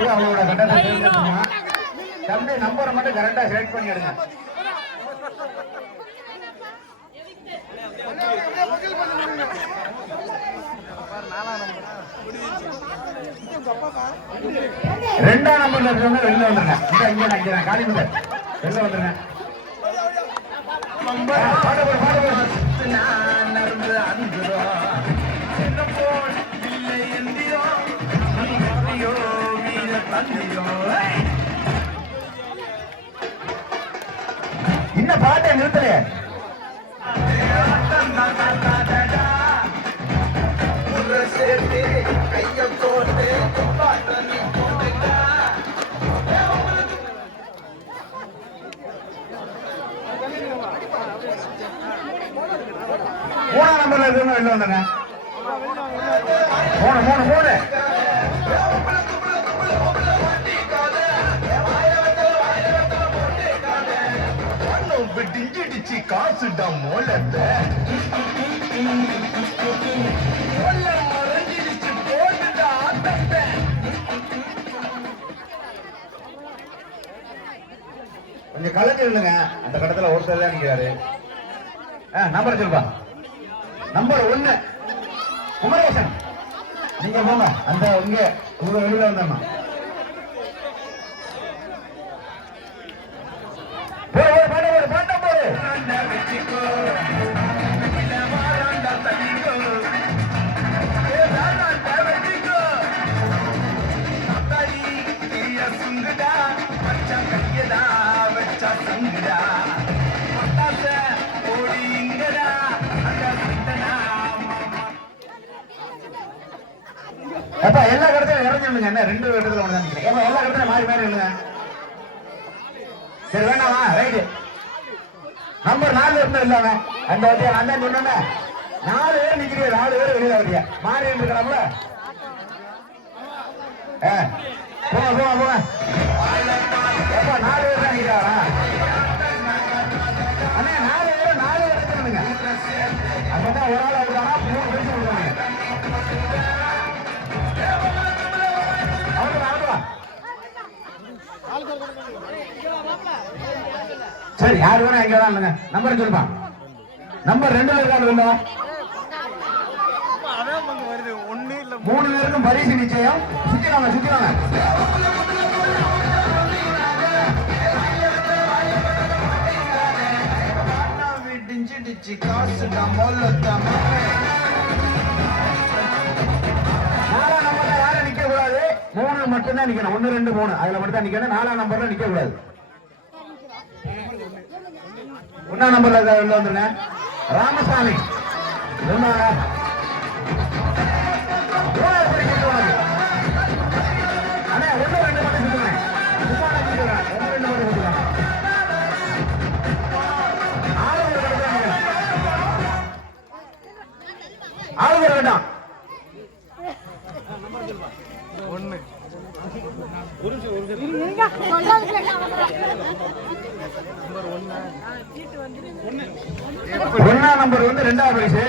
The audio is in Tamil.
வந்து அவங்களோட கட்டத்தை தேர்ந்தெடுக்கணும். தம்பி நம்பரை மட்டும் கரெக்டா செலக்ட் பண்ணி எடுங்க. ரெண்டாம் நம்பர்ல இருக்கவங்க வெளில வந்துருங்க. இங்க காலிமுட்டை வெளில வந்துருங்க. இன்னும் பாட்டை நிறுத்தலையே. மூணாம் நம்பர்ல இருக்கவங்க வெளில வந்துருங்க. மூணு டிஞ்சிடிச்சு காசுடா மோலத்தை மறைஞ்சிடுச்சு போட்டுடா ஆட்டத்தை. கொஞ்சம் கலந்து இல்லைங்க. அந்த கடத்துல ஒருத்தர் தான் நிற்கிறாரு. நம்பர் சொல்லுப்பா. நம்பர் 1 குமரேசன். நீங்க போங்க. அந்த இங்க உங்க வெளியில வந்தம்மா அப்பா எல்லா கடத்திலும் இறங்கிடுங்க. என்ன 2 இடத்துல ஒண்ணு நினைக்கிறேன். எல்லா கடத்திலும் மாறி இல்லைங்க. சரி வேண்டாமா? ரைட்டு. நம்பர் 4 இருந்தா இல்லாம அந்த வண்டியா நான் தான் சொன்னேன். 4 பேர் நிக்கிறீங்க. 4 பேர் வெளியில வண்டியா மாறி இருக்கிறாங்கள. போங்க. அப்பா 4 பேர் தான் நிக்கிறாரா? அண்ணே 4 இடத்துலங்க. அப்பதான் ஒரு ஆள் இருக்கானா 3 பேர் சொல்றாங்க. சரி யாரு வேணா எங்க வேணா இல்லைங்க. நம்பர் சொல்லுப்பா. நம்பர் 2ல இருக்காது. 3 பேருக்கும் பரிசு நிச்சயம். சுத்தி வாங்க. நாலாம் நம்பர்ல யாரும் நிக்க கூடாது. 3 மட்டும்தான் நிக்கணும். 1 2 3 அதுல மட்டும் தான் நிக்கணும். 4ஆம் நம்பர்ல நிக்க கூடாது. 1ஆம் நம்பர்ல உள்ள வந்துருங்க. ராமசாமி அண்ணே 1 2 மட்டும் சுத்துங்க. 1 2 மட்டும் சுத்துங்க. ஆளுங்க வேண்டாம். 1ஆம் நம்பர் வந்து 2வது பரிசு.